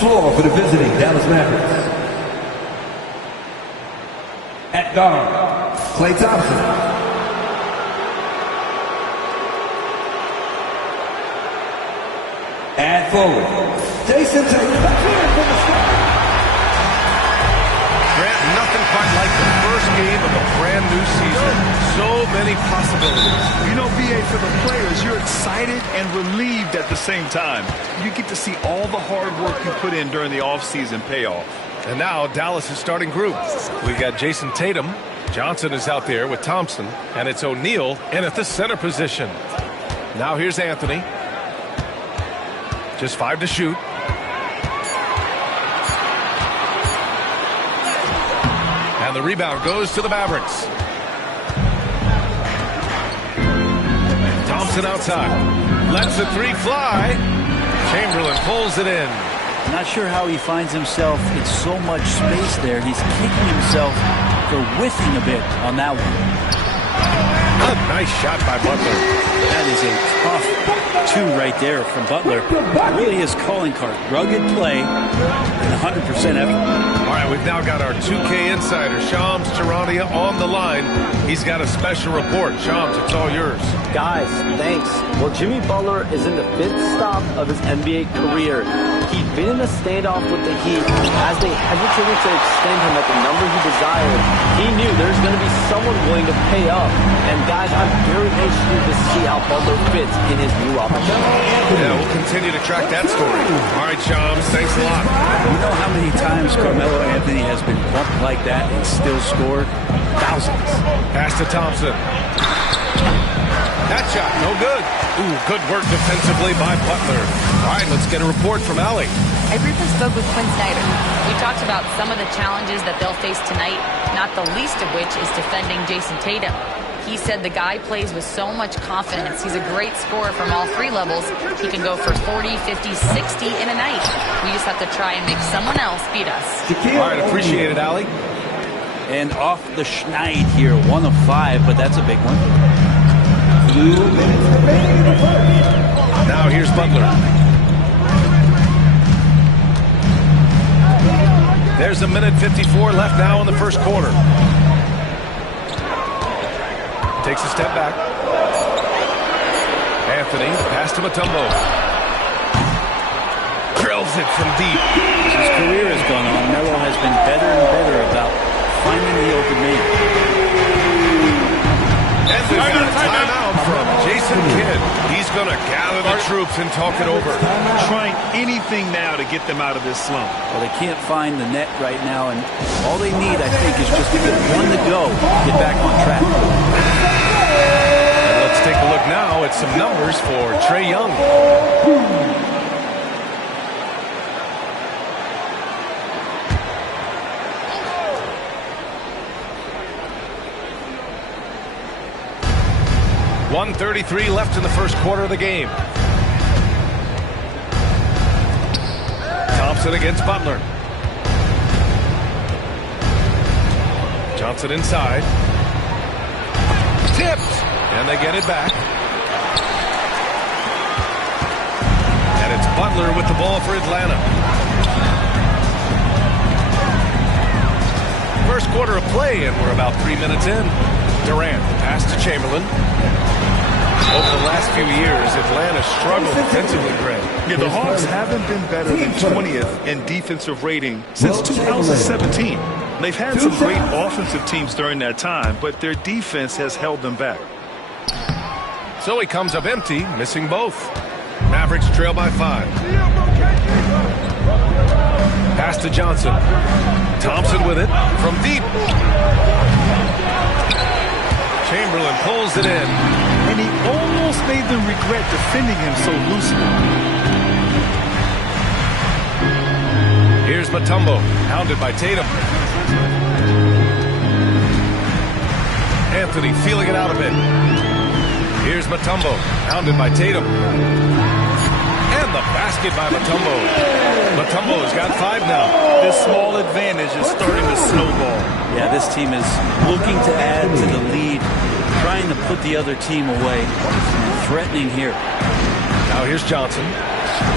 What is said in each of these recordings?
Floor for the visiting Dallas Mavericks. At guard, Klay Thompson. At forward, Jayson Tatum. Grant, nothing quite like the first game of a brand new season. So many possibilities. You know, BA, for the players, you're excited and relieved at the same time. You get to see all the hard work you put in during the offseason pay off. And now Dallas' starting group. We've got Jayson Tatum. Johnson is out there with Thompson. And it's O'Neal in at the center position. Now here's Anthony. Just 5 to shoot. And the rebound goes to the Mavericks. Thompson outside. Lets the three fly. Chamberlain pulls it in. Not sure how he finds himself in so much space there. He's kicking himself for whiffing a bit on that one. A nice shot by Butler. That is a tough two right there from Butler. Really his calling card. Rugged play and 100% effort. All right, we've now got our 2K insider, Shams Charania, on the line. He's got a special report. Shams, it's all yours. Guys, thanks. Well, Jimmy Butler is in the 5th stop of his NBA career. He'd been in a standoff with the Heat as they hesitated to extend him at the number he desired. He knew there's going to be someone willing to pay up. And guys, I'm very interested to see how Butler fits in his new opportunity. Yeah, we'll continue to track that story. All right, Shams, thanks a lot. You know how many times Carmelo Anthony has been bumped like that and still scored? Thousands. Pass to Thompson. That shot, no good. Ooh, good work defensively by Butler. All right, let's get a report from Allie. I briefly spoke with Quinn Snyder. We talked about some of the challenges that they'll face tonight, not the least of which is defending Jason Tatum. He said the guy plays with so much confidence. He's a great scorer from all 3 levels. He can go for 40, 50, 60 in a night. We just have to try and make someone else beat us. All right, appreciate it, Allie. And off the schneid here, 1 of 5, but that's a big one. Now here's Butler. There's a minute 54 left now in the first quarter. Takes a step back. Anthony, pass to Mutombo. Drills it from deep. As his career has gone on, Melo has been better and better about finding the open man. And we've got a timeout from Jason Kidd. He's going to gather the troops and talk it over. Trying anything now to get them out of this slump. Well, they can't find the net right now, and all they need, I think, is just to get one to go, get back on track. And let's take a look now at some numbers for Trae Young. .133 left in the first quarter of the game. Thompson against Butler. Johnson inside. Tipped. And they get it back. And it's Butler with the ball for Atlanta. First quarter of play, and we're about 3 minutes in. Durant, pass to Chamberlain. Over the last few years, Atlanta struggled defensively, Greg. Yeah, the Hawks haven't been better than 20th in defensive rating since 2017. They've had some great offensive teams during that time, but their defense has held them back. So he comes up empty, missing both. Mavericks trail by 5. Pass to Johnson. Thompson with it from deep. Chamberlain pulls it in. And he almost made them regret defending him so loosely. Here's Mutombo, hounded by Tatum. Anthony feeling it out a bit. Here's Mutombo, hounded by Tatum. And the basket by Mutombo. Mutombo has got 5 now. This small advantage is starting to snowball. Yeah, this team is looking to add to the lead, trying to put the other team away, and threatening here. Now here's Johnson.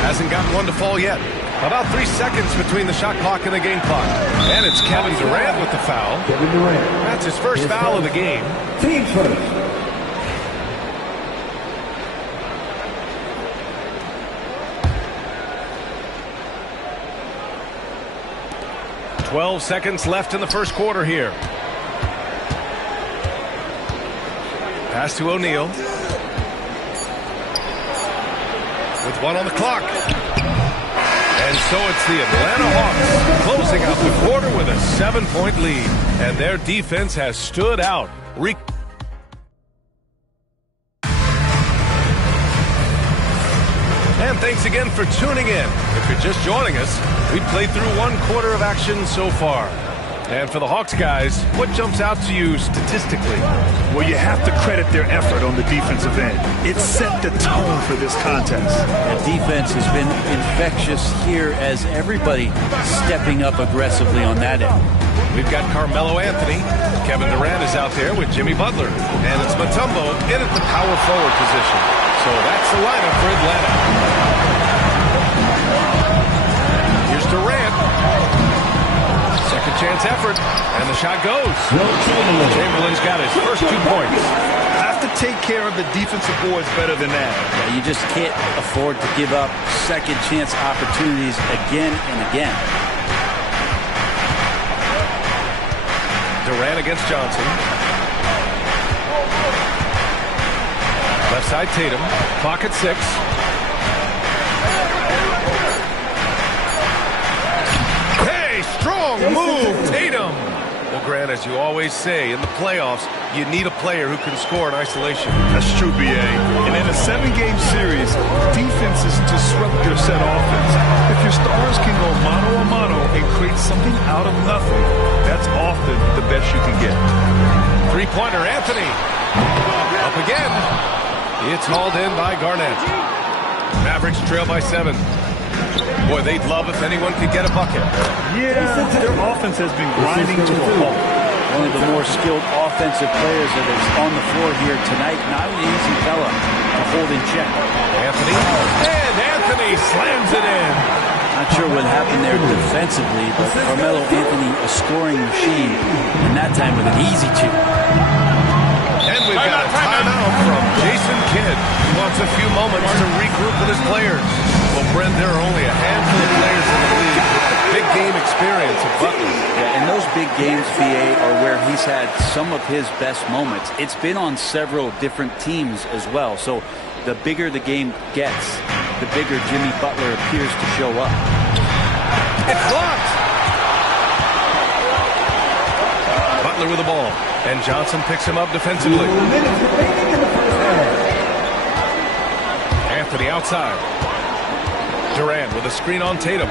Hasn't gotten one to fall yet. About 3 seconds between the shot clock and the game clock. And it's Kevin Durant with the foul. Kevin Durant. That's his first foul of the game. Team first. 12 seconds left in the first quarter here. Pass to O'Neal. With 1 on the clock. And so it's the Atlanta Hawks closing out the quarter with a 7-point lead. And their defense has stood out. And thanks again for tuning in. If you're just joining us, we played through 1 quarter of action so far. And for the Hawks guys, what jumps out to you statistically? Well, you have to credit their effort on the defensive end. It set the tone for this contest. The defense has been infectious here as everybody stepping up aggressively on that end. We've got Carmelo Anthony. Kevin Durant is out there with Jimmy Butler. And it's Mutombo in at the power forward position. So that's the lineup for Atlanta. Here's Durant. Second chance effort. And the shot goes. Chamberlain's got his first 2 points. Have to take care of the defensive boards better than that. Yeah, you just can't afford to give up second chance opportunities again and again. Durant against Johnson. Left side Tatum. Clock at 6. Hey, strong move, Tatum. Well, Grant, as you always say, in the playoffs, you need a player who can score in isolation. That's true, B.A. And in a 7-game series, defense is to disrupt your set offense. If your stars can go mano a mano and create something out of nothing, that's often the best you can get. Three-pointer, Anthony. Up again. It's hauled in by Garnett. Mavericks trail by 7. Boy, they'd love if anyone could get a bucket. Yeah, their offense has been grinding to a halt. One of the more skilled offensive players that is on the floor here tonight. Not an easy fella to hold in check. Anthony. And Anthony slams it in. Not sure what happened there defensively, but Carmelo Anthony, a scoring machine, and that time with an easy 2. And we've got a timeout from Jason Kidd. He wants a few moments to regroup with his players. Well, Brent, there are only a handful of players in the league with the big game experience of Butler. Yeah, and those big games, VA, are where he's had some of his best moments. It's been on several different teams as well. So the bigger the game gets, the bigger Jimmy Butler appears to show up. It's blocked. Butler with the ball. And Johnson picks him up defensively. Anthony outside. Durant with a screen on Tatum.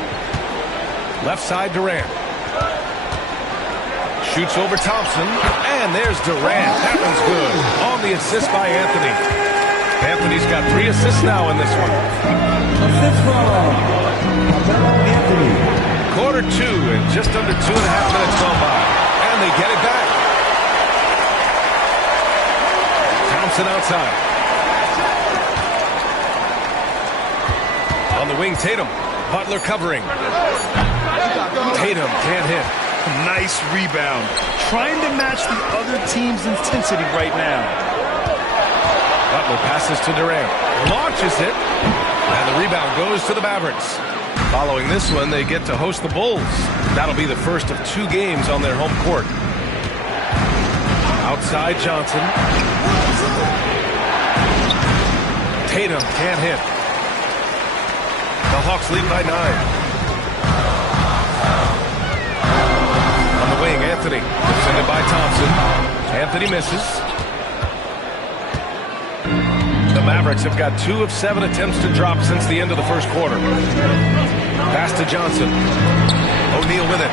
Left side Durant. Shoots over Thompson. And there's Durant. That one's good. On the assist by Anthony. Anthony's got 3 assists now in this one. Assist from Anthony. Quarter 2 and just under 2.5 minutes gone by. And they get it back. Thompson outside. On the wing, Tatum. Butler covering. Tatum can't hit. Nice rebound. Trying to match the other team's intensity right now. Butler passes to Durant. Launches it. And the rebound goes to the Mavericks. Following this one, they get to host the Bulls. That'll be the first of 2 games on their home court. Outside Johnson. Tatum can't hit. The Hawks lead by 9. On the wing, Anthony. Defended by Thompson. Anthony misses. The Mavericks have got 2 of 7 attempts to drop since the end of the first quarter. Pass to Johnson. O'Neal with it.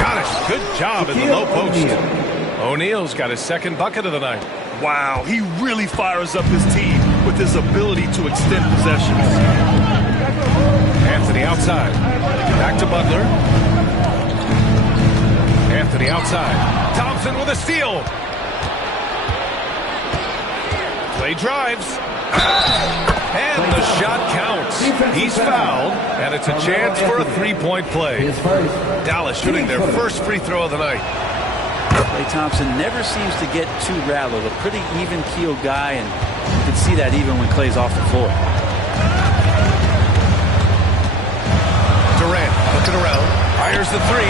Got it. Good job in the low post. O'Neal's got his second bucket of the night. Wow, he really fires up his team with his ability to extend possessions. Anthony outside. Back to Butler. Anthony outside. Thompson with a steal. Clay drives. And the shot counts. He's fouled, and it's a chance for a 3-point play. Dallas shooting their first free throw of the night. Klay Thompson never seems to get too rattled. A pretty even-keeled guy, and you can see that even when Klay's off the floor. Durant looking around. Fires the 3.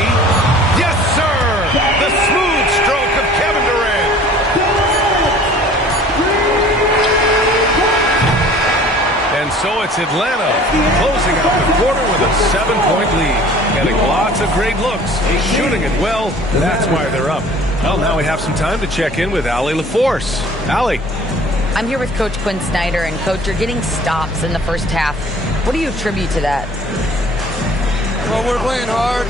Yes, sir! The smooth stroke of Kevin Durant. And so it's Atlanta closing out the quarter with a 7-point lead. Getting lots of great looks. Shooting it well. That's why they're up. Well, now we have some time to check in with Allie LaForce. Allie. I'm here with Coach Quinn Snyder. And, Coach, you're getting stops in the first half. What do you attribute to that? Well, we're playing hard,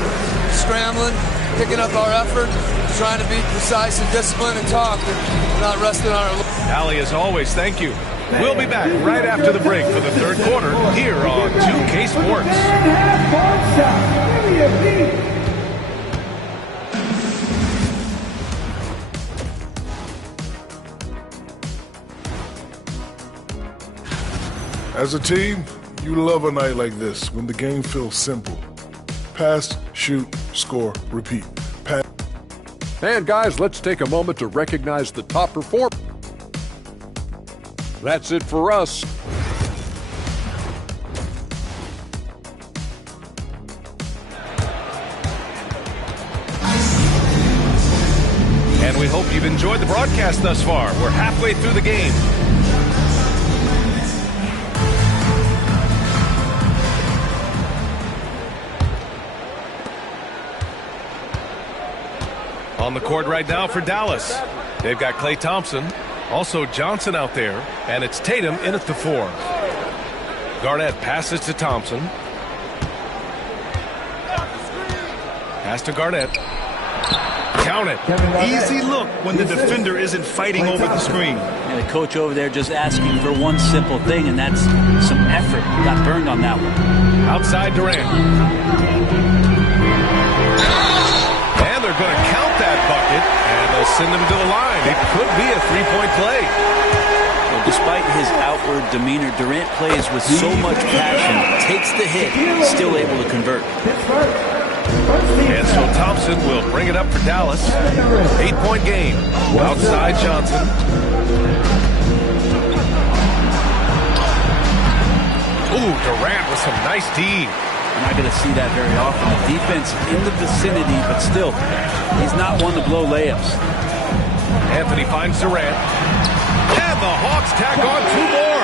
scrambling, picking up our effort, trying to be precise and disciplined and talk, and not resting on our... Ali, as always, thank you. We'll be back right after the break for the third quarter here on 2K Sports. As a team, you love a night like this when the game feels simple. Pass, shoot, score, repeat. Pass. And guys, let's take a moment to recognize the top performer. That's it for us. And we hope you've enjoyed the broadcast thus far. We're halfway through the game. On the court right now for Dallas. They've got Klay Thompson, also Johnson out there, and it's Tatum in at the 4. Garnett passes to Thompson. Pass to Garnett. Count it. Easy look when the defender isn't fighting over the screen. And the coach over there just asking for one simple thing, and that's some effort. Got burned on that one. Outside Durant. And they're going to count that bucket, and they'll send him to the line. It could be a three-point play. Well, despite his outward demeanor, Durant plays with so much passion, takes the hit, still able to convert. And so Thompson will bring it up for Dallas. 8-point game. Outside Johnson. Ooh, Durant with some nice D. We're not going to see that very often. The defense in the vicinity, but still, he's not one to blow layups. Anthony finds Durant. And the Hawks tack on 2 more.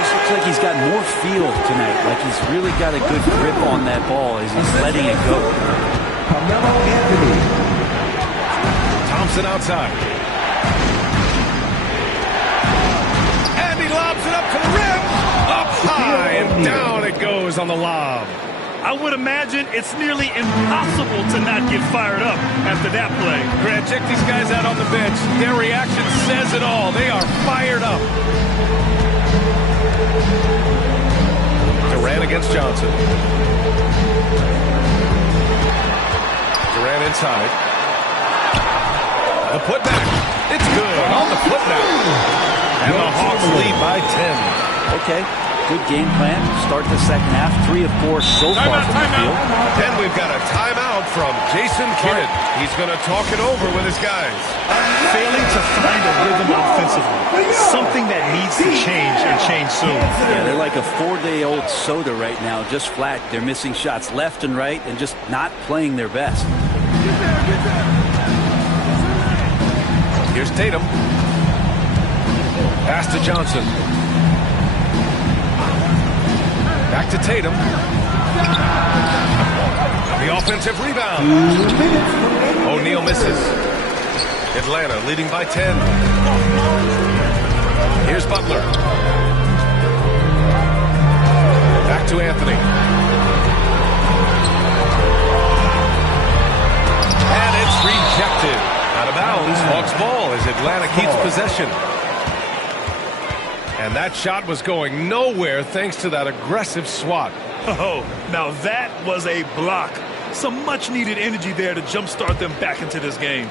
This looks like he's got more feel tonight, like he's really got a good grip on that ball as he's letting it go. Carmelo Anthony. Thompson outside. And he lobs it up to the rim. Up high and down it goes on the lob. I would imagine it's nearly impossible to not get fired up after that play. Grant, check these guys out on the bench. Their reaction says it all. They are fired up. Durant against Johnson. Durant inside. The putback. It's good on the putback. And the Hawks lead by 10. Okay, good game plan. Start the second half. 3 of 4 so far from the field. And we've got a timeout from Jason Kidd. He's going to talk it over with his guys. Failing to find a rhythm offensively. Something that needs to change and change soon. Yeah, they're like a 4-day-old soda right now, just flat. They're missing shots left and right and just not playing their best. Here's Tatum. Pass to Johnson. Back to Tatum. The offensive rebound. O'Neal misses. Atlanta leading by 10. Here's Butler. Back to Anthony. And it's rejected. Out of bounds. Hawks ball as Atlanta keeps possession. And that shot was going nowhere thanks to that aggressive swat. Oh, now that was a block. Some much-needed energy there to jumpstart them back into this game.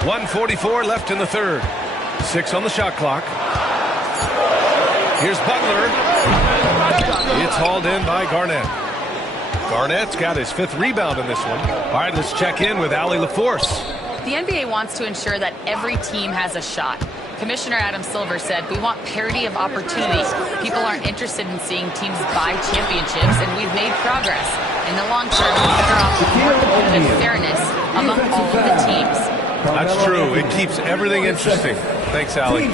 1:44 left in the third. 6 on the shot clock. Here's Butler. It's hauled in by Garnett. Garnett's got his 5th rebound in this one. All right, let's check in with Allie LaForce. The NBA wants to ensure that every team has a shot. Commissioner Adam Silver said, we want parity of opportunity. People aren't interested in seeing teams buy championships, and we've made progress. In the long term, we're better off with more competitive fairness among all of the teams. That's true. It keeps everything interesting. Thanks, Allie.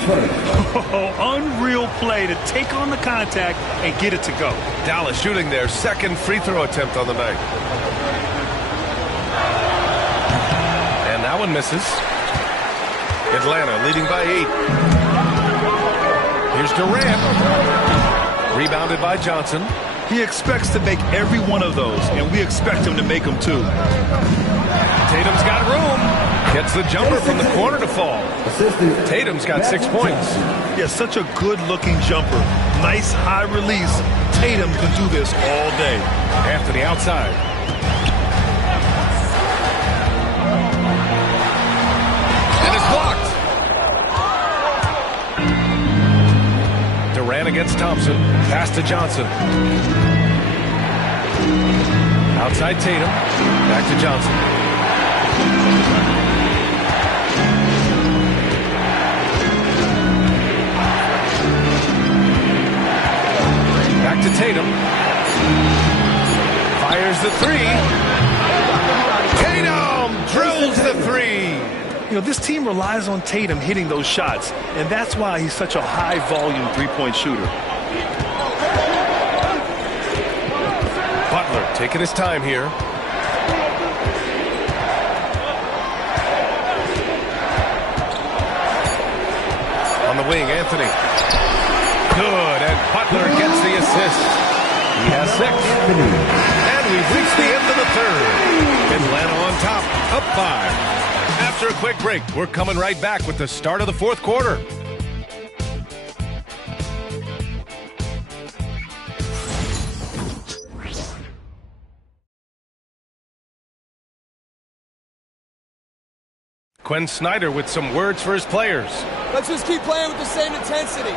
Oh, unreal play to take on the contact and get it to go. Dallas shooting their 2nd free throw attempt on the night. That one misses. Atlanta leading by 8. Here's Durant. Rebounded by Johnson. He expects to make every one of those, and we expect him to make them too. Tatum's got room. Gets the jumper from the corner to fall. Tatum's got 6 points. Yeah, such a good-looking jumper. Nice high release. Tatum can do this all day. Anthony outside. And it's blocked. Durant against Thompson. Pass to Johnson. Outside Tatum. Back to Johnson. Back to Tatum. Fires the three. Tatum drills the three. You know, this team relies on Tatum hitting those shots, and that's why he's such a high-volume three-point shooter. Butler taking his time here. On the wing, Anthony. Good, and Butler gets the assist. He has 6. And we've reached the end of the third. Atlanta on top, up 5. After a quick break, we're coming right back with the start of the fourth quarter. Quinn Snyder with some words for his players. Let's just keep playing with the same intensity.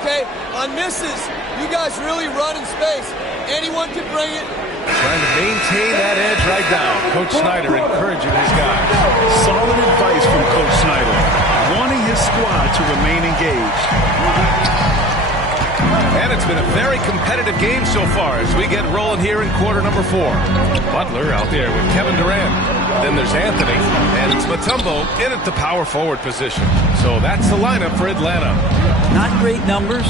Okay? On misses, you guys really run in space. Anyone can bring it. Trying to maintain that edge right now. Coach Snyder encouraging his guys. Solid advice from Coach Snyder, wanting his squad to remain engaged. And it's been a very competitive game so far as we get rolling here in quarter number 4. Butler out there with Kevin Durant. Then there's Anthony, and it's Mutombo in at the power forward position. So that's the lineup for Atlanta. Not great numbers,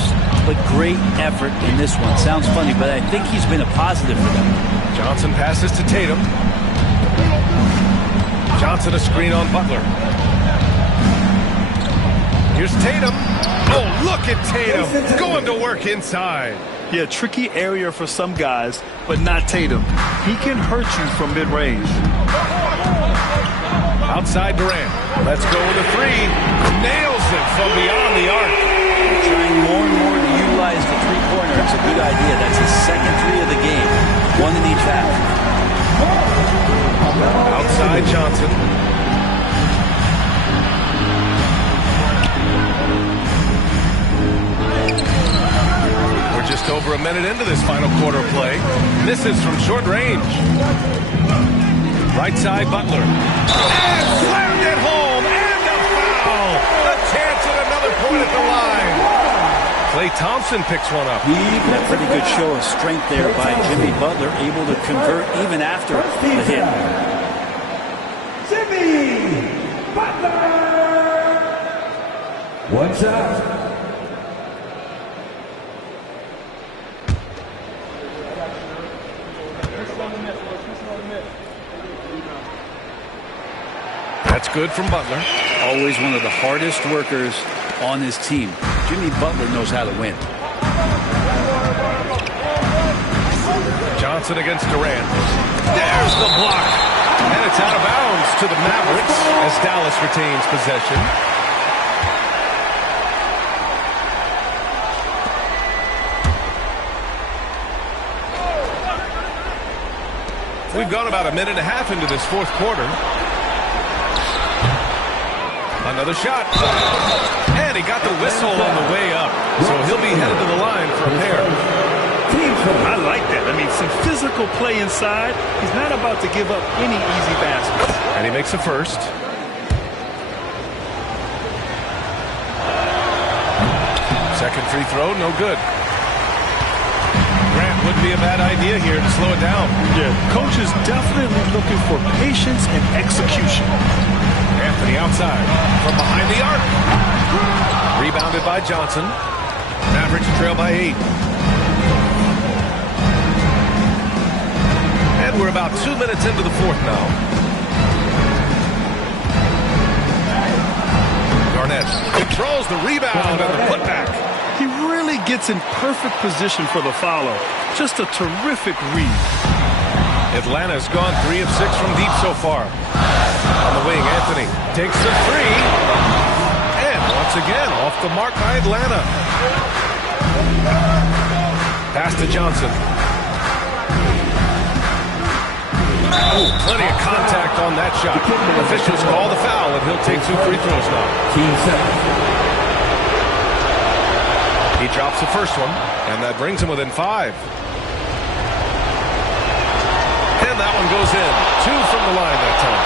but great effort in this one. Sounds funny, but I think he's been a positive for them. Johnson passes to Tatum. Johnson a screen on Butler. Here's Tatum. Oh, look at Tatum going to work inside. Yeah, tricky area for some guys, but not Tatum. He can hurt you from mid-range. Outside Durant. Let's go with a 3. Nails it from beyond the arc. Trying more and more to utilize the three-pointer. It's a good idea. That's his second 3 of the game. 1 in each half. Outside Johnson. We're just over a minute into this final quarter play. Misses from short range. Right side Butler. And slammed it home. And a foul. A chance at another point at the line. Klay Thompson picks one up. A pretty good show of strength there by Jimmy Butler, able to convert even after the hit. Jimmy Butler! What's up? That's good from Butler. Always one of the hardest workers on his team. Jimmy Butler knows how to win. Johnson against Durant. There's the block. And it's out of bounds to the Mavericks as Dallas retains possession. We've gone about a minute and a half into this fourth quarter. Another shot. And he got the whistle on the way up. So he'll be headed to the line for a pair. I like that. I mean, some physical play inside. He's not about to give up any easy baskets. And he makes the first. Second free throw, no good. Grant wouldn't be a bad idea here to slow it down. Yeah, coach is definitely looking for patience and execution. Anthony outside from behind the arc. Rebounded by Johnson. Mavericks trail by 8. And we're about 2 minutes into the fourth now. Garnett controls the rebound and the putback. He gets in perfect position for the follow. Just a terrific read. Atlanta's gone 3 of 6 from deep so far. On the wing, Anthony takes the three. And once again, off the mark by Atlanta. Pass to Johnson. Oh, plenty of contact on that shot. Officials call the foul, and he'll take 2 free throws now. Team seconds. He drops the first one, and that brings him within 5. And that one goes in. 2 from the line that time.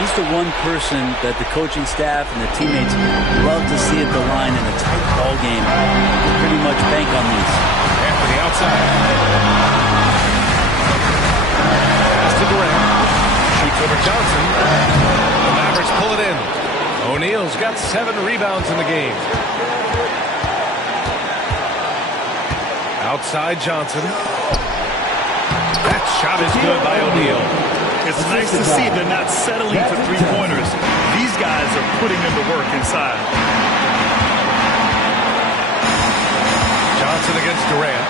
He's the one person that the coaching staff and the teammates love to see at the line in a tight ball game. They pretty much bank on these. Anthony outside. Pass to Durant. Shoots over Johnson. The Mavericks pull it in. O'Neal's got 7 rebounds in the game. Outside Johnson. That shot is good by O'Neal. It's nice to see they're not settling for three-pointers. These guys are putting in the work inside. Johnson against Durant.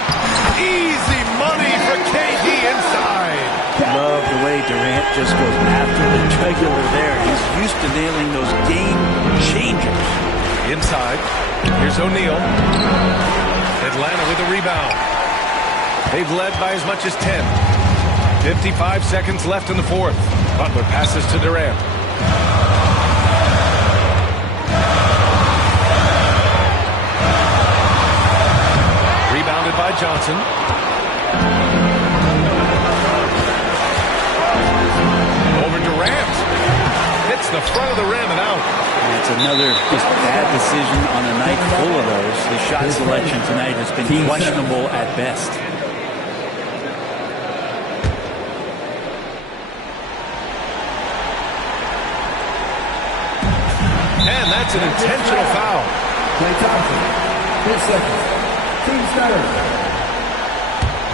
Easy money for KD inside. Love the way Durant just goes after the jugular there. He's used to nailing those game changers. Inside. Here's O'Neal. Atlanta with a rebound. They've led by as much as 10. 55 seconds left in the fourth. Butler passes to Durant. Rebounded by Johnson. Over Durant. Hits the front of the rim and out. It's another just bad decision on a night full of those. His shot selection tonight has been questionable at best. And that's an intentional foul. Klay Thompson. 4 seconds. Team starters.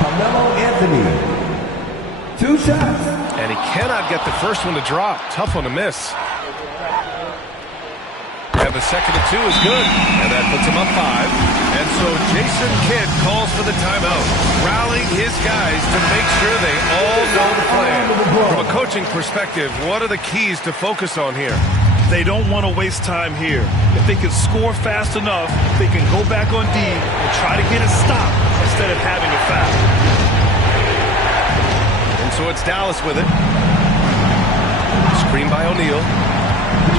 Carmelo Anthony. 2 shots. And he cannot get the first one to drop. Tough one to miss. And the second and 2 is good. And that puts him up 5. And so Jason Kidd calls for the timeout, rallying his guys to make sure they all know the plan. From a coaching perspective, what are the keys to focus on here? They don't want to waste time here. If they can score fast enough, they can go back on D and try to get a stop instead of having a foul. And so it's Dallas with it. Screen by O'Neal.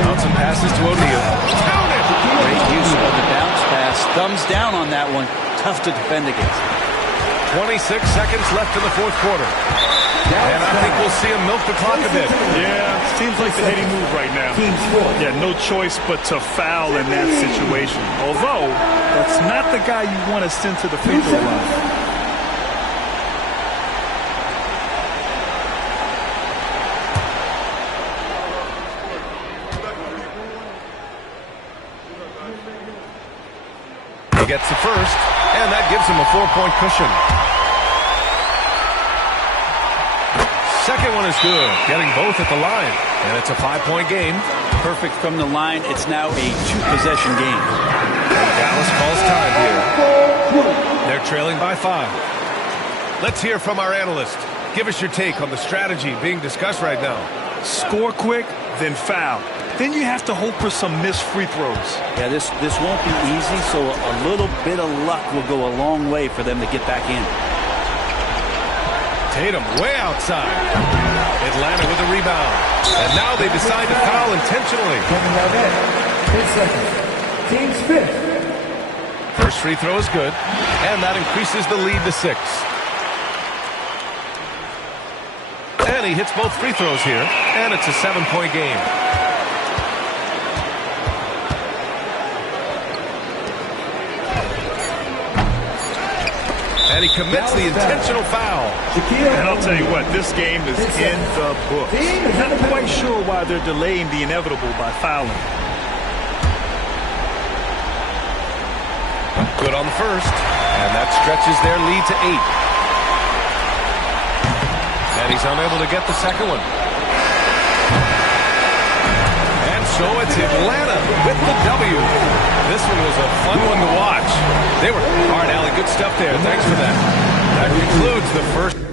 Johnson passes to O'Neal. Count it! Great use of the bounce pass. Thumbs down on that one. Tough to defend against. 26 seconds left in the fourth quarter. And I think we'll see him milk the clock a bit. Yeah, seems like the heady move right now. Yeah, no choice but to foul in that situation. Although, that's not the guy you want to send to the free throw line. He gets the first, and that gives him a 4-point cushion. Second one is good, getting both at the line, and it's a 5-point game. Perfect from the line. It's now a 2-possession game. And Dallas calls time here. They're trailing by 5. Let's hear from our analyst. Give us your take on the strategy being discussed right now. Score quick, then foul. Then you have to hope for some missed free throws. Yeah, this won't be easy, so a little bit of luck will go a long way for them to get back in. Tatum way outside. Atlanta with a rebound. And now they decide to foul intentionally. 10 seconds. Team's 5th. First free throw is good, and that increases the lead to 6. And he hits both free throws here, and it's a 7-point game. And he commits the intentional foul. And I'll tell you what, this game is in the books. Not quite sure why they're delaying the inevitable by fouling. Good on the first, and that stretches their lead to 8. And he's unable to get the second one. And so it's Atlanta with the W. This one was a fun one to watch. They were hard, Allie. Good stuff there. Thanks for that. That concludes the first.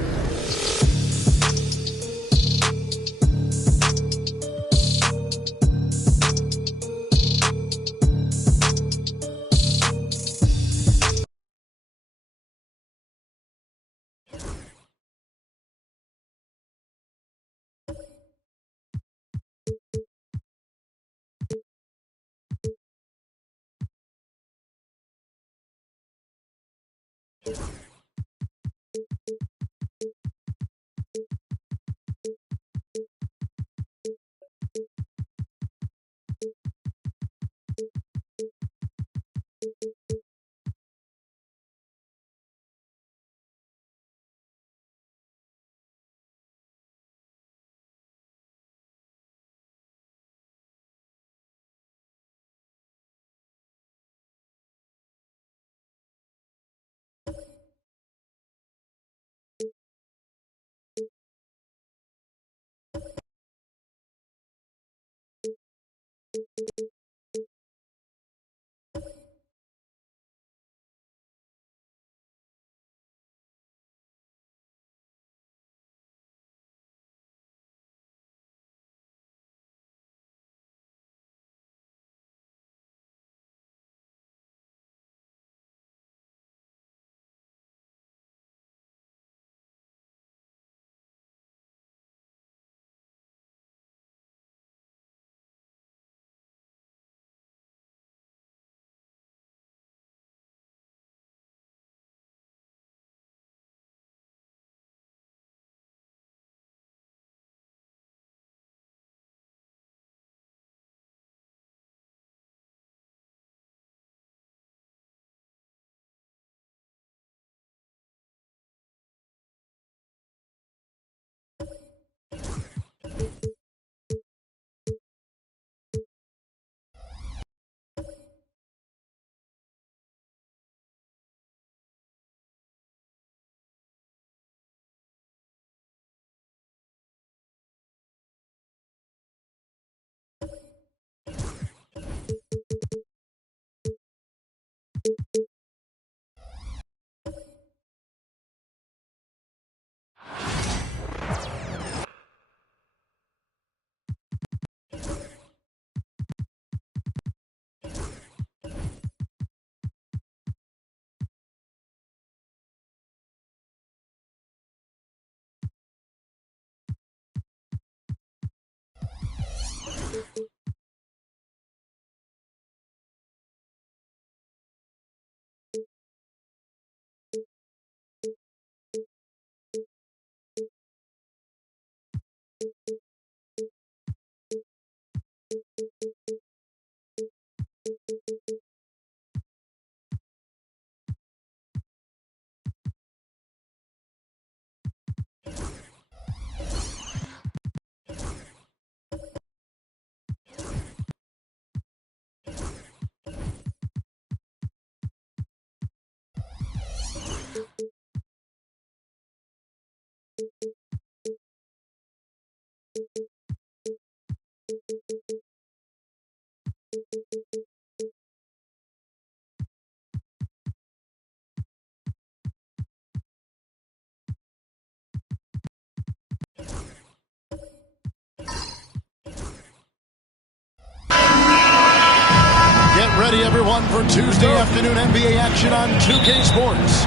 Get ready, everyone, for Tuesday afternoon NBA action on 2K Sports.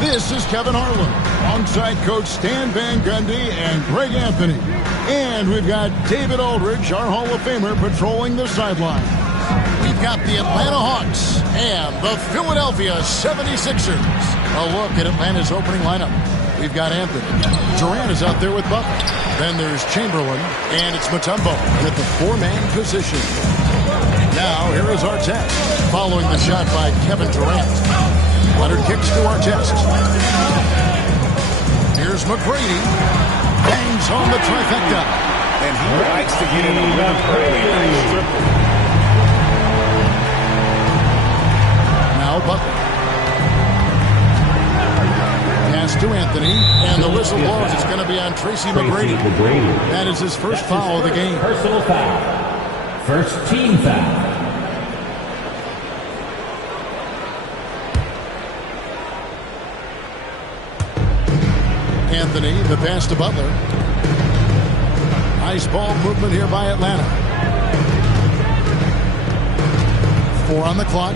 This is Kevin Harlan, alongside Coach Stan Van Gundy and Greg Anthony. And we've got David Aldridge, our Hall of Famer, patrolling the sideline. We've got the Atlanta Hawks and the Philadelphia 76ers. A look at Atlanta's opening lineup. We've got Anthony. Durant is out there with Butler. Then there's Chamberlain, and it's Mutombo with the four-man position. Now, here is Artest, following the shot by Kevin Durant. Leonard kicks to Artest. Here's McGrady. Bangs on the trifecta. And he likes to get in the rhythm early. Nice triple. Now Butler. Pass to Anthony. And the whistle blows. It's going to be on Tracy McGrady. That is his first foul of the game. Personal foul. First team foul. Anthony, the pass to Butler. Nice ball movement here by Atlanta. 4 on the clock.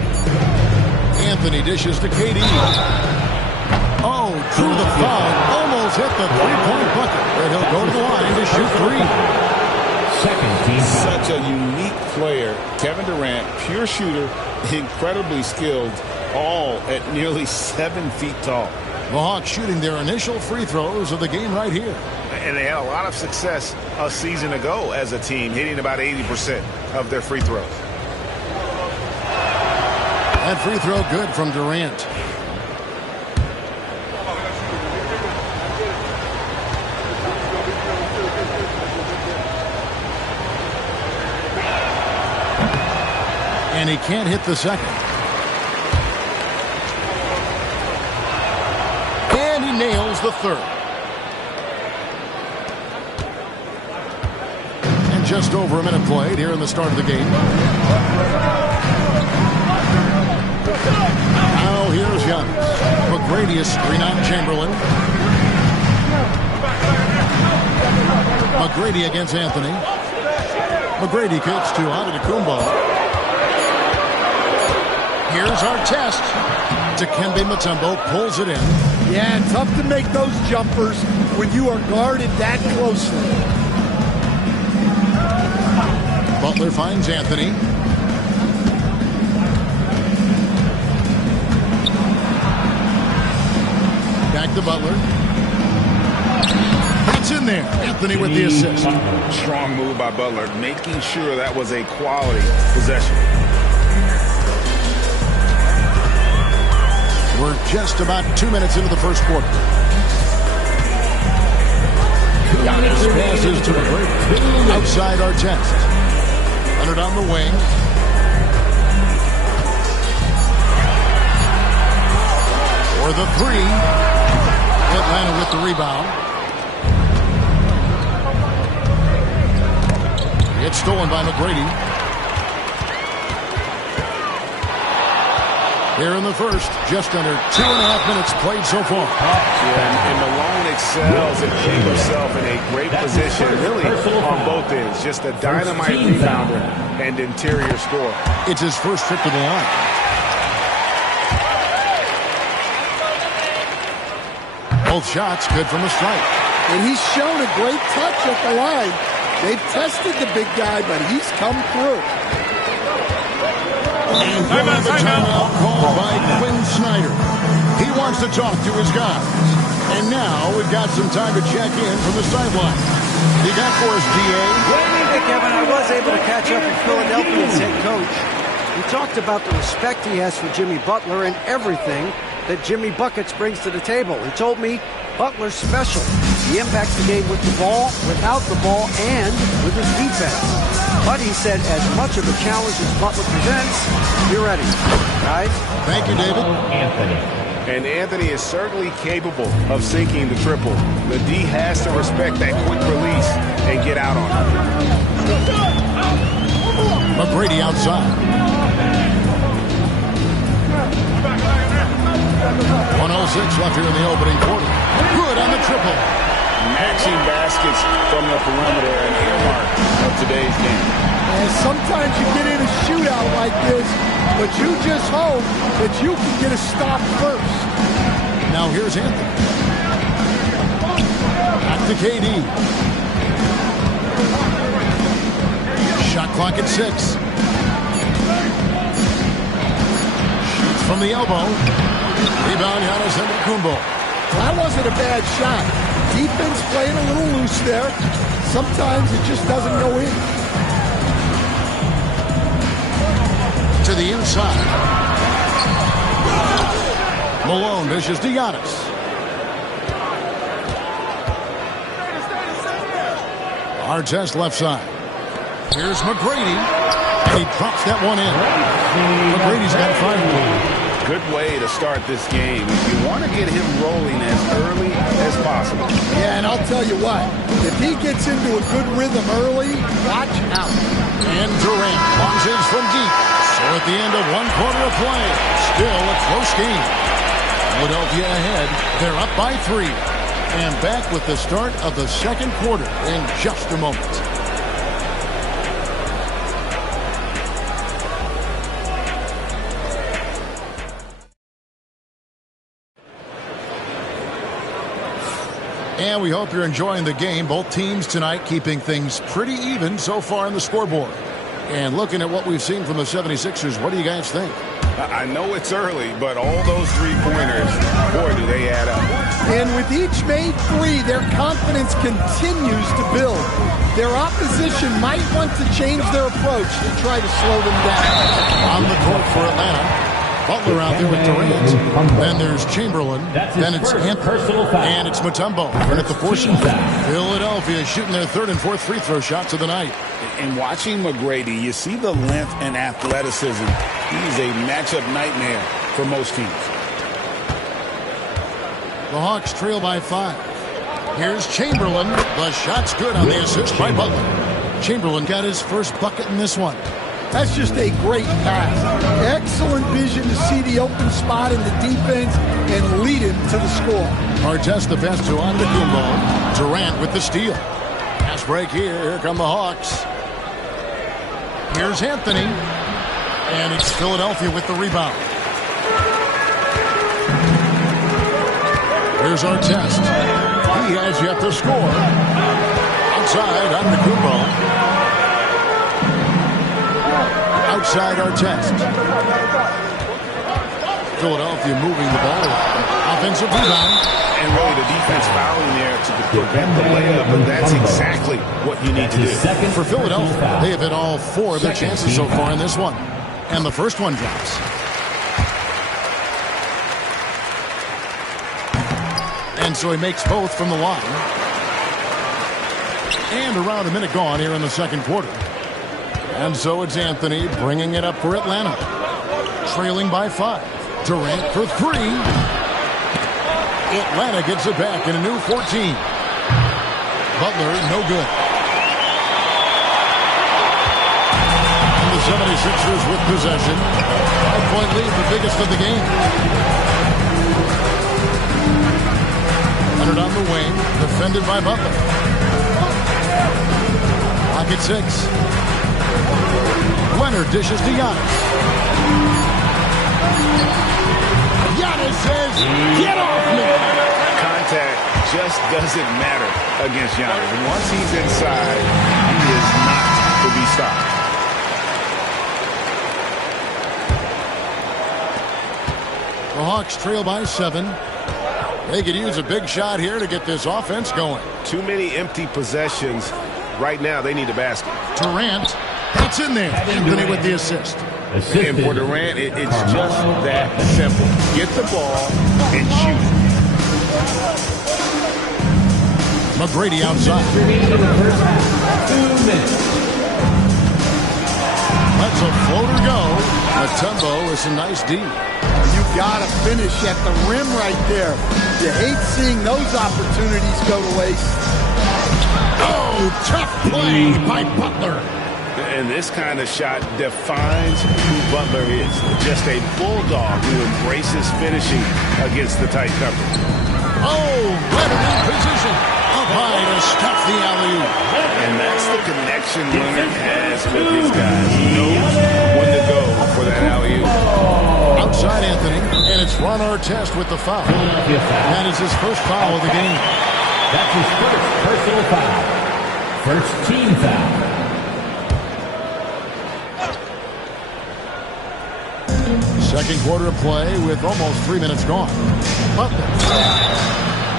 Anthony dishes to KD. Oh, drew the foul. Almost hit the three-point bucket. But he'll go to the line to shoot 3. Second team foul. Such a unique player. Kevin Durant, pure shooter, incredibly skilled, all at nearly 7 feet tall. The Hawks shooting their initial free throws of the game right here. And they had a lot of success a season ago as a team, hitting about 80% of their free throws. That free throw good from Durant. And he can't hit the second. And he nails the third. And just over a minute played here in the start of the game. Now here's Giannis. McGrady is screen out Chamberlain. McGrady against Anthony. McGrady kicks to Antetokounmpo. Here's our test. Dikembe Mutombo pulls it in. Yeah, tough to make those jumpers when you are guarded that closely. Butler finds Anthony. Back to Butler. That's in there. Anthony with the assist. Strong move by Butler, making sure that was a quality possession. We're just about 2 minutes into the first quarter. Giannis passes to McGrady. Outside our test. Leonard on the wing. For the three. Atlanta with the rebound. It's stolen by McGrady. Here in the first, just under 2.5 minutes played so far. Yeah, and Malone excels at putting himself in a great position, really on both ends. Just a dynamite rebounder and interior scorer. It's his first trip to the line. Both shots good from the strike. And he's shown a great touch at the line. They've tested the big guy, but he's come through. And the timeout called by Quinn Snyder. He wants to talk to his guys. And now we've got some time to check in from the sideline. You got for us, DA? Hey, Kevin, I was able to catch up with Philadelphia's head coach. He talked about the respect he has for Jimmy Butler and everything that Jimmy Buckets brings to the table. He told me Butler's special. He impacts the game with the ball, without the ball, and with his defense. But he said as much of a challenge as Butler presents, you're ready. Guys? Thank you, David. And Anthony is certainly capable of sinking the triple. The D has to respect that quick release and get out on it. McGrady outside. 1:06 left here in the opening quarter. Good on the triple. Matching baskets from the perimeter, an earmark of today's game. And sometimes you get in a shootout like this, but you just hope that you can get a stop first. Now here's Anthony. Back to KD. Shot clock at 6. Shoots from the elbow. Rebound, Giannis Antetokounmpo. That wasn't a bad shot. Defense playing a little loose there. Sometimes it just doesn't go in. To the inside. Malone dishes to Giannis. Artest left side. Here's McGrady. And he drops that one in. McGrady's got 5 points. Good way to start this game. You want to get him rolling as early as possible. Yeah, and I'll tell you what, If he gets into a good rhythm early, watch out. And Durant launches from deep. So at the end of one quarter of play, still a close game. Philadelphia ahead. They're up by 3. And back with the start of the second quarter in just a moment. And we hope you're enjoying the game. Both teams tonight keeping things pretty even so far on the scoreboard. And looking at what we've seen from the 76ers, what do you guys think? I know it's early, but all those three-pointers, boy, do they add up. And with each made 3, their confidence continues to build. Their opposition might want to change their approach to try to slow them down. On the court for Atlanta, Butler out there with Durant. Then there's Chamberlain. Then it's Anthony. And it's Mutombo. Right at the 4 shot. Philadelphia shooting their 3rd and 4th free throw shots of the night. And watching McGrady, you see the length and athleticism. He's a matchup nightmare for most teams. The Hawks trail by 5. Here's Chamberlain. The shot's good on the assist by Butler. Chamberlain got his first bucket in this one. That's just a great pass. Excellent vision to see the open spot in the defense and lead him to the score. Artest the pass to Antetokounmpo. Durant with the steal. Pass break here. Here come the Hawks. Here's Anthony. And it's Philadelphia with the rebound. Here's Artest. He has yet to score. Outside Antetokounmpo. Outside Artest. Philadelphia moving the ball around. Offensive rebound. And really the defense fouling there to prevent the layup, but that's exactly what you need to do. For Philadelphia, they have hit all 4 of their chances so far in this one. And the first one drops. And so he makes both from the line. And around a minute gone here in the second quarter. And so it's Anthony bringing it up for Atlanta. Trailing by 5. Durant for 3. Atlanta gets it back in a new 14. Butler, no good. And the 76ers with possession. 5-point lead, the biggest of the game. Leonard on the wing, defended by Butler. Clock at 6. Leonard dishes to Giannis. Giannis says, get off me! Contact just doesn't matter against Giannis. And once he's inside, he is not to be stopped. The Hawks trail by 7. They could use a big shot here to get this offense going. Too many empty possessions. Right now, they need a basket. Durant, that's in there. Anthony with the assist. And for Durant, it's just that simple. Get the ball and shoot. McGrady outside. Lets a floater go. Mutombo with some nice D. You got to finish at the rim right there. You hate seeing those opportunities go to waste. Oh, tough play by Butler. And this kind of shot defines who Butler is. Just a bulldog who embraces finishing against the tight coverage. Oh, Leonard in position. Up high to stuff the alley-oop. And that's the connection Leonard has with his guys. He knows when to go for that alley-oop. Outside Anthony, and it's Ron Artest with the foul. That is his first foul of the game. That's his first personal foul. First team foul. Second quarter of play with almost 3 minutes gone. Butler.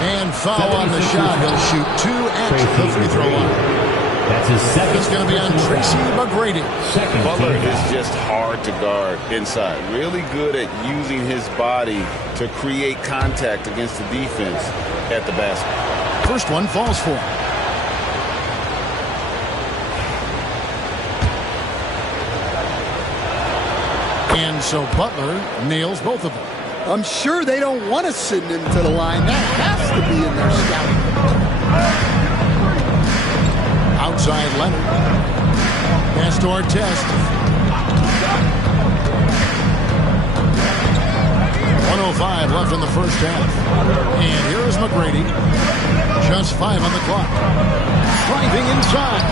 And foul on the shot. He'll shoot 2 at the free throw line. That's his second. It's going to be on Tracy McGrady. Butler is just hard to guard inside. Really good at using his body to create contact against the defense at the basket. First one falls for him. And so Butler nails both of them. I'm sure they don't want to send him to the line. That has to be in their scouting. to Artest. 1:05 left in the first half. And here is McGrady. Just 5 on the clock. Driving inside.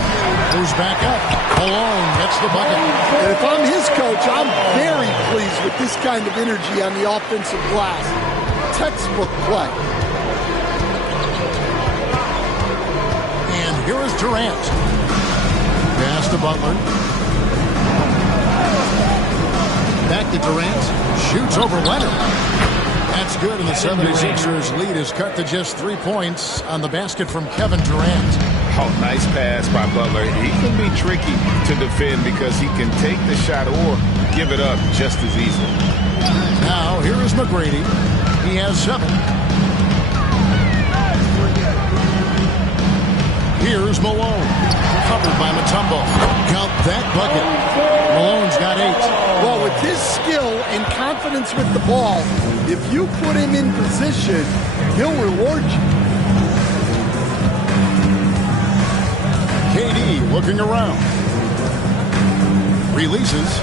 Moves back up. Malone gets the bucket. And if I'm his coach, I'm very pleased with this kind of energy on the offensive glass. Textbook play. And here is Durant. Pass to Butler. Back to Durant. Shoots over Leonard. That's good, and the 76ers lead is cut to just 3 points on the basket from Kevin Durant. Oh, nice pass by Butler. He can be tricky to defend because he can take the shot or give it up just as easily. Now, here is McGrady. He has 7. Here's Malone. Covered by Mutombo. Count that bucket. Malone's got 8. Well, with his skill and confidence with the ball, if you put him in position, he'll reward you. KD looking around. Releases.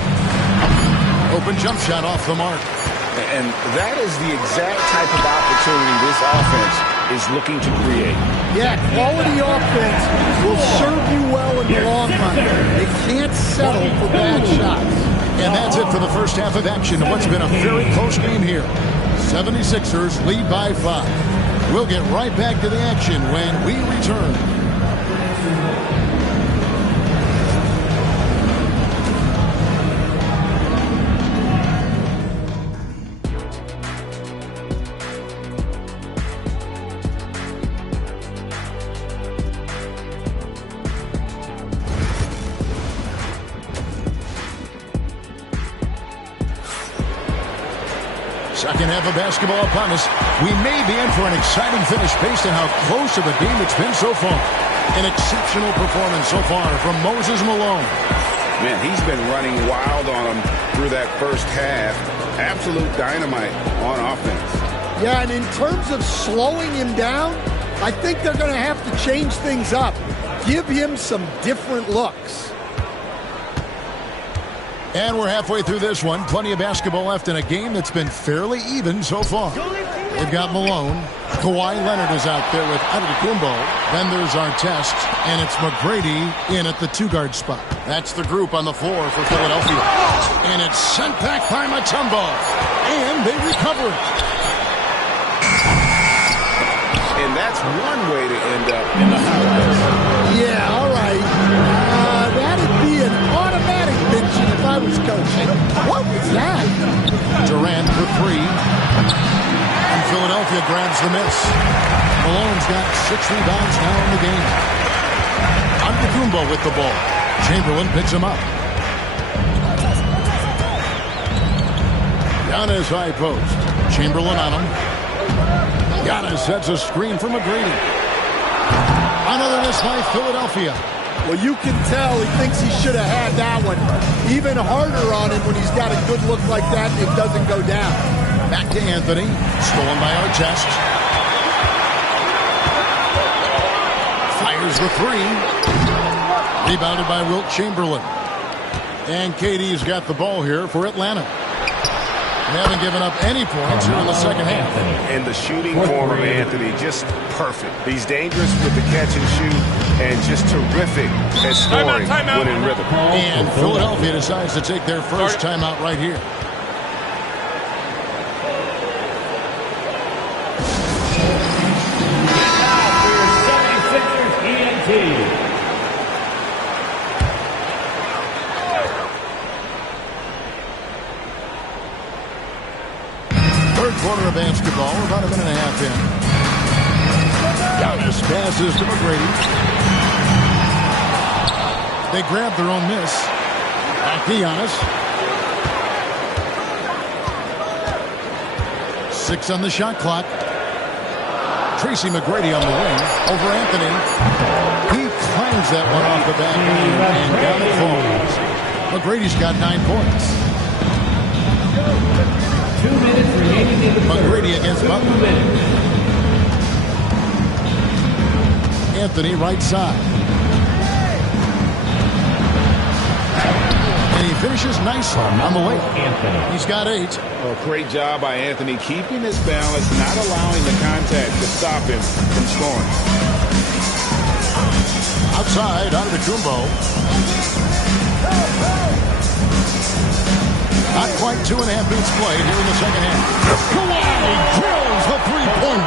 Open jump shot off the mark. And that is the exact type of opportunity this offense is looking to create. Yeah, quality offense will serve you well in the long run. They can't settle for bad shots. And that's it for the first half of action of what's been a very close game here. 76ers lead by 5. We'll get right back to the action when we return. Second half of basketball upon us. We may be in for an exciting finish based on how close of a game it's been so far. An exceptional performance so far from Moses Malone. Man, he's been running wild on him through that first half. Absolute dynamite on offense. Yeah, and in terms of slowing him down, I think they're going to have to change things up. Give him some different looks. And we're halfway through this one. Plenty of basketball left in a game that's been fairly even so far. They've got Malone. Kawhi Leonard is out there with Antetokounmpo. Then there's Artest. And it's McGrady in at the 2-guard spot. That's the group on the floor for Philadelphia. And it's sent back by Mutombo. And they recover it. And that's one way to end up in the highlights. Yeah, all right. That'd be an automatic benching if I was coaching. What was that? Durant for 3. And Philadelphia grabs the miss. Malone's got 6 rebounds now in the game. Antetokounmpo with the ball. Chamberlain picks him up. Giannis high post. Chamberlain on him. Giannis sets a screen for McGrady. Another miss by Philadelphia. Well, you can tell he thinks he should have had that one. Even harder on him when he's got a good look like that and it doesn't go down. Back to Anthony. Stolen by Artest. Fires the 3. Rebounded by Wilt Chamberlain. And KD's got the ball here for Atlanta. They haven't given up any points here in the second half. And the shooting form of Anthony, just perfect. He's dangerous with the catch and shoot and just terrific at scoring when in rhythm. And Philadelphia decides to take their first timeout right here. Quarter of basketball, about a minute and a half in. Giannis passes to McGrady. They grab their own miss. Back to Giannis. 6 on the shot clock. Tracy McGrady on the wing. Over Anthony. He clangs that one off the back and down it falls. McGrady's got 9 points. 2 minutes remaining in the McGrady against Butler. Anthony right side. And he finishes nicely on the way. He's got 8. Well, great job by Anthony keeping his balance, not allowing the contact to stop him from scoring. Outside, Antetokounmpo. Not quite 2.5 minutes played here in the second half. Kawhi drills the three-point.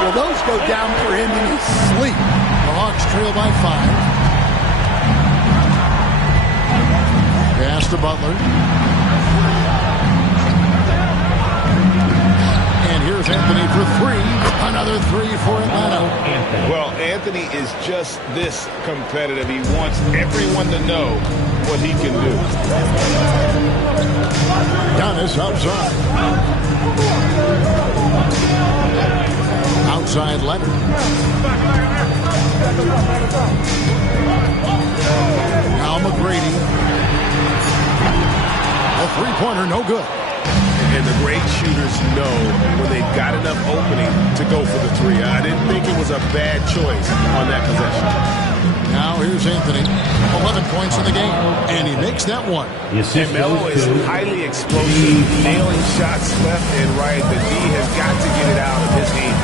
Well, those go down for him in his sleep. The Hawks trail by 5. Pass to Butler. And here's Anthony for 3. Another 3 for Atlanta. Well, Anthony is just this competitive. He wants everyone to know what he can do. Giannis outside. Outside Leonard. Now McGrady. A three-pointer, no good. And the great shooters know when they've got enough opening to go for the 3. I didn't think it was a bad choice on that possession. Now here's Anthony. 11 points in the game. And he makes that one. And Melo is highly explosive, nailing shots left and right. The D has got to get it out of his hand.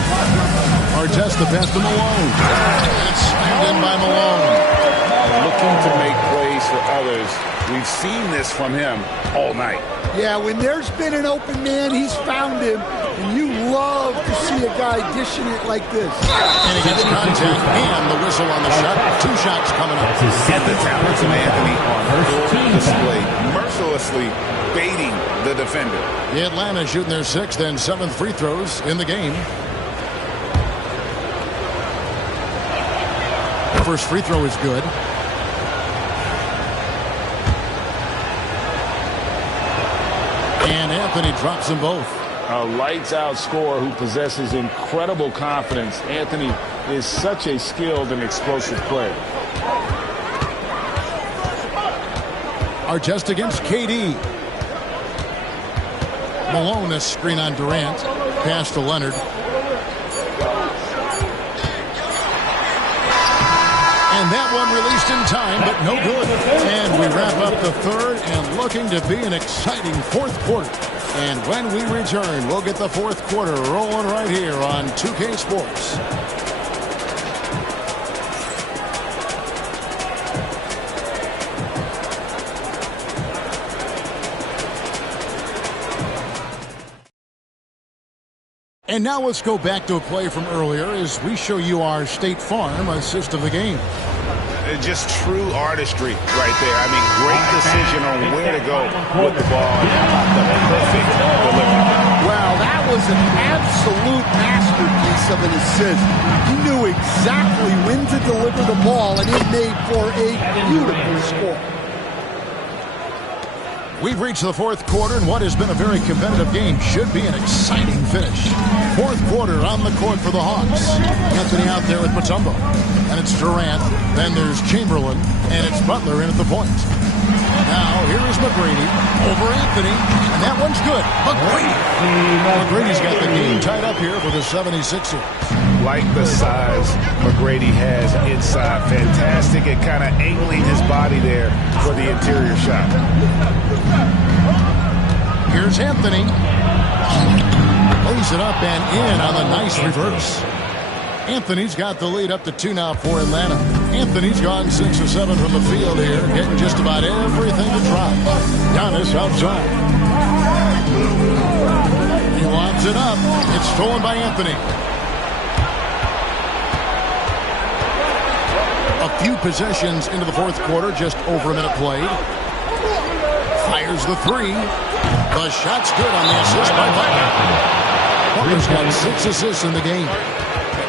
Artest the pass to Malone. And it's slammed in by Malone. Looking to make plays for others. We've seen this from him all night. Yeah, when there's been an open man, he's found him. And you love to see a guy dishing it like this. And he gets contact and the whistle on the shot. 2 shots coming up. And the talents of Anthony on full display, mercilessly baiting the defender. The Atlanta shooting their 6th and 7th free throws in the game. The first free throw is good. And Anthony drops them both. A lights-out scorer who possesses incredible confidence. Anthony is such a skilled and explosive player. Artest against KD. Malone, a screen on Durant. Pass to Leonard. And that one released in time, but no good. And we wrap up the 3rd and looking to be an exciting 4th quarter. And when we return, we'll get the 4th quarter rolling right here on 2K Sports. And now let's go back to a play from earlier as we show you our State Farm assist of the game. Just true artistry right there. I mean, great decision on where to go with the ball. The perfect delivery. Wow, that was an absolute masterpiece of an assist. He knew exactly when to deliver the ball, and it made for a beautiful score. We've reached the 4th quarter, and what has been a very competitive game should be an exciting finish. 4th quarter on the court for the Hawks. Anthony out there with Mutombo. And it's Durant. Then there's Chamberlain. And it's Butler in at the point. Now, here is McGrady over Anthony. And that one's good. McGrady's got the game tied up here for the 76ers. Like the size McGrady has inside. Fantastic at kind of angling his body there for the interior shot. Here's Anthony. Lays it up and in on the nice reverse. Anthony's got the lead up to 2 now for Atlanta. Anthony's gone 6 or 7 from the field here, getting just about everything to drop. Giannis outside. He lobs it up. It's stolen by Anthony. A few possessions into the 4th quarter, just over a minute played. Fires the 3. The shot's good on the assist by Butler. Butler's got 6 assists in the game.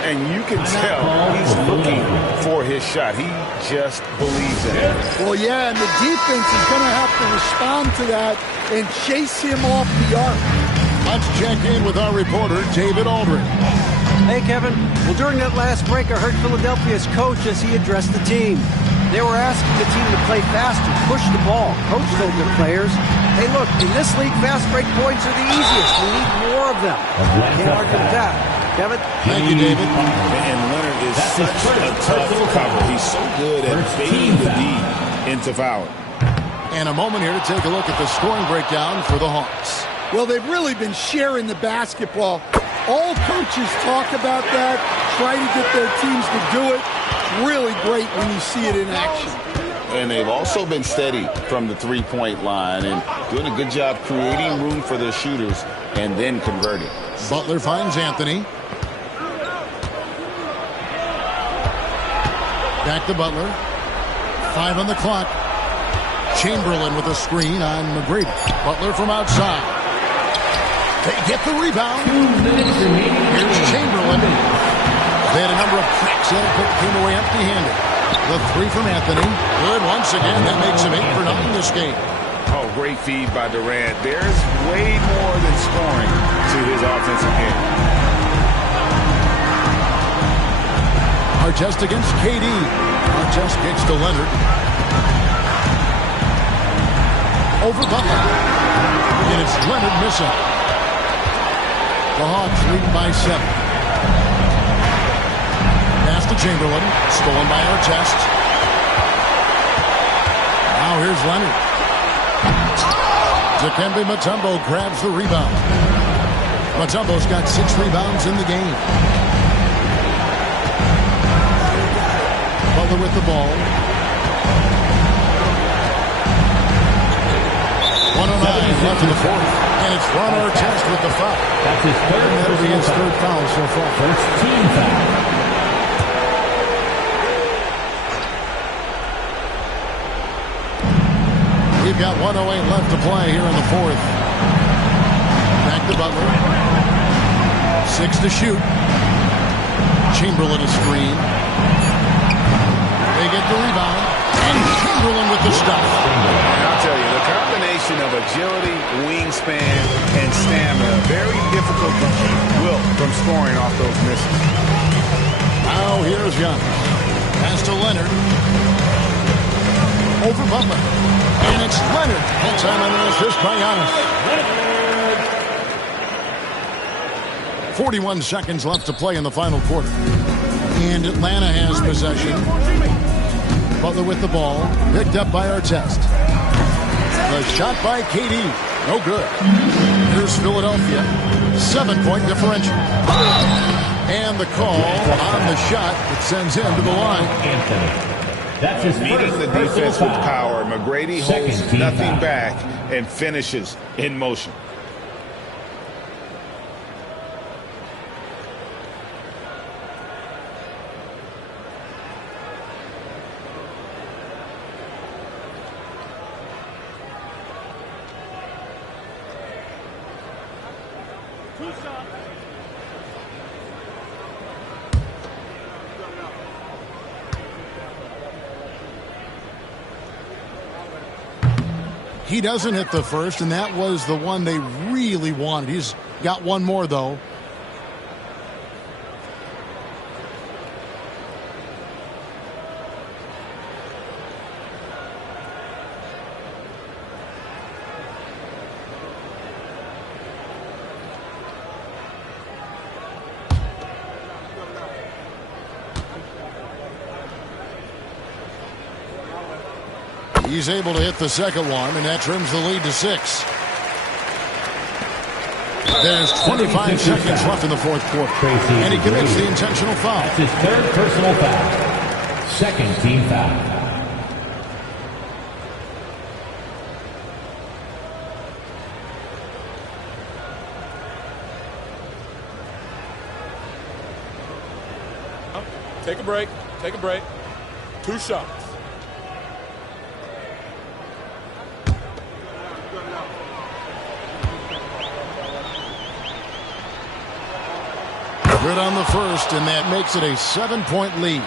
And you can tell he's looking for his shot. He just believes in it. Well, yeah, and the defense is going to have to respond to that and chase him off the arc. Let's check in with our reporter, David Aldridge. Hey, Kevin. Well, during that last break, I heard Philadelphia's coach as he addressed the team. They were asking the team to play faster, push the ball. Coach told their players, hey, look, in this league, fast break points are the easiest. We need more of them. Can't argue with that. Kevin? Thank you, David. And Leonard is such a tough cover. He's so good at baiting the D into fouling. And a moment here to take a look at the scoring breakdown for the Hawks. Well, they've really been sharing the basketball. All coaches talk about that, try to get their teams to do it. Really great when you see it in action. And they've also been steady from the three-point line and doing a good job creating room for their shooters and then converting. Butler finds Anthony. Back to Butler. 5 on the clock. Chamberlain with a screen on McGrady. Butler from outside. They get the rebound. 2 minutes remaining. Here's Chamberlain. They had a number of cracks in it, but came away empty-handed. The 3 from Anthony. Good once again. That makes him 8 for 9 this game. Oh, great feed by Durant. There's way more than scoring to his offensive game. Artest against KD. Artest kicks to Leonard. Over Butler. And it's Leonard missing. The Hawks lead by 7. Pass to Chamberlain. Stolen by Artest. Now here's Leonard. Dikembe Mutombo grabs the rebound. Mutombo's got 6 rebounds in the game. Butler with the ball. 109 left in the fourth. And it's Ron Artest with the foul. That's his third. And that'll be his third foul so far. First team foul. We've got 1:08 left to play here in the fourth. Back to Butler. 6 to shoot. Chamberlain a screen. They get the rebound. And Chamberlain with the stuff. And I'll tell you, the combination of agility, wingspan, and stamina, very difficult to keep Wilt from scoring off those misses. Now here's Giannis. Pass to Leonard. Over Butler. And it's Leonard. That time on the assist by Giannis. 41 seconds left to play in the final quarter. And Atlanta has possession. Butler with the ball. Picked up by Artest. The shot by KD. No good. Here's Philadelphia. 7-point differential. And the call on the shot that sends him to the line. That's his meeting the defense with power. McGrady holds nothing back and finishes in motion. He doesn't hit the first, and that was the one they really wanted. He's got one more, though. He's able to hit the second one, and that trims the lead to 6. There's 25 seconds left in the fourth quarter. And he commits the intentional foul. That's his third personal foul. Second team foul. Take a break. Take a break. 2 shots. Good on the first, and that makes it a 7-point lead.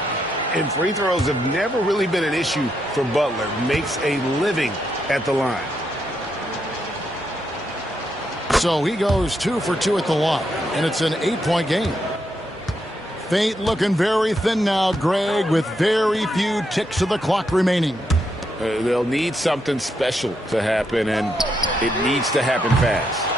And free throws have never really been an issue for Butler. Makes a living at the line. So he goes 2 for 2 at the line, and it's an 8-point game. Fate looking very thin now, Greg, with very few ticks of the clock remaining. They'll need something special to happen, and it needs to happen fast.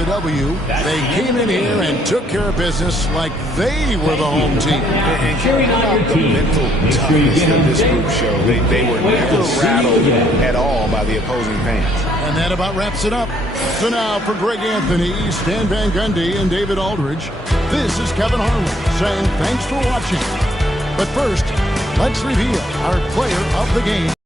the W. They came in here and took care of business like they were the home team. And carrying out the mental toughness that this group showed. They were never rattled at all by the opposing fans. And that about wraps it up. So now for Greg Anthony, Stan Van Gundy, and David Aldridge, this is Kevin Harlan saying thanks for watching. But first, let's reveal our player of the game.